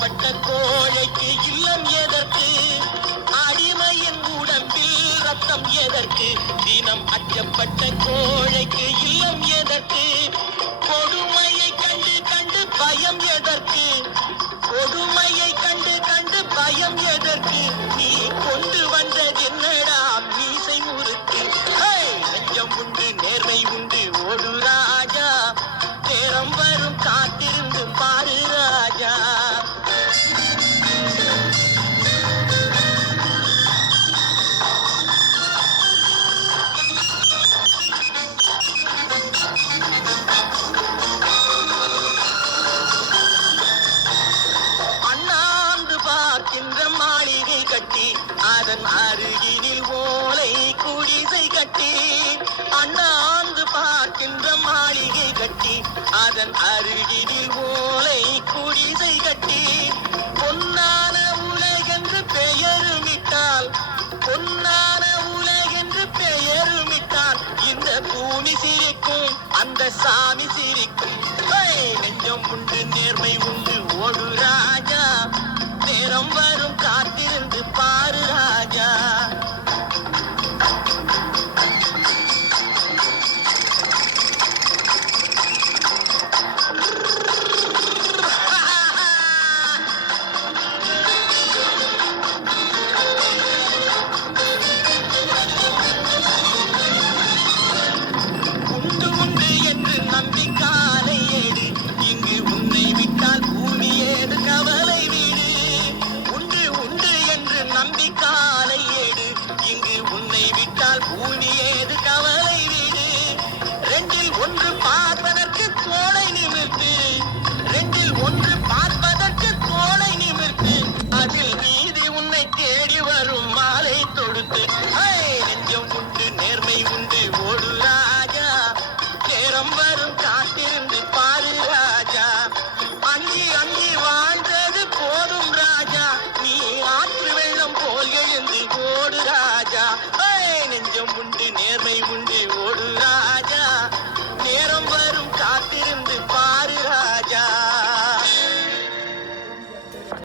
அச்சப்பட்ட கோழைக்கு இல்லம் எதற்கு? அடிமையின் உடம்பில் ரத்தம் எதற்கு? தினம் அச்சப்பட்ட கோழைக்கு இல்லம் எதற்கு? கொடுமையை கண்டு கண்டு பயம் எதற்கு? கொடுமையை கண்டு கண்டு பயம் எதற்கு? நீ கொண்டு வந்தது என்னடா மீசை முறுக்கு? நெஞ்சம் உண்டு நேர்மை உண்டு ஓடு ராஜா, நேரம் வரும் காத்திருந்து பாரு ராஜா. மாளிகை கட்டி அதன் அருகினில் ஓலை குடிசை கட்டி, அண்ணாந்து பார்க்கின்ற மாளிகை கட்டி அதன் அருகினில் ஓலை குடிசை கட்டி, பொன்னான உலகென்று பெயருமிட்டால், பொன்னான உலகென்று பெயருமிட்டால் இந்த பூமி சிரிக்கும் அந்த சாமி சிரிக்கும். நெஞ்சம் உண்டு நேர்மை உண்டு ஓடு ராஜா, நேரம் வரும் காத்திருந்து பாரு ராஜா. உண்டு உண்டு என்று நம்பிக்காலை ஏடு, இங்கு உன்னை விட்டால் பூமி ஏது கவலை வீடு. உண்டு உண்டு என்று நம்பிக்காலை ஏடு, இங்கு உன்னை விட்டால் பூமி ஏது கவலை வீடு. ரெண்டில் ஒன்று பார்ப்பதற்கு தோளை நிமிர்த்து, ரெண்டில் ஒன்று பார்ப்பதற்கு தோளை நிமிர்த்து, அதில் நீதி உன்னை தேடி வரும் மாலை தொடுத்து. நெஞ்சம் உண்டு நேர்மை உண்டு ஓடு ராஜா, நேரம் வரும் காத்திருந்து பாரு ராஜா. அஞ்சி அஞ்சி வாழ்ந்தது போதும் ராஜா, நீ ஆற்று வெள்ளம் போல் எழுந்து ஓடு ராஜா. நெஞ்சம் உண்டு நேர்மை உண்டு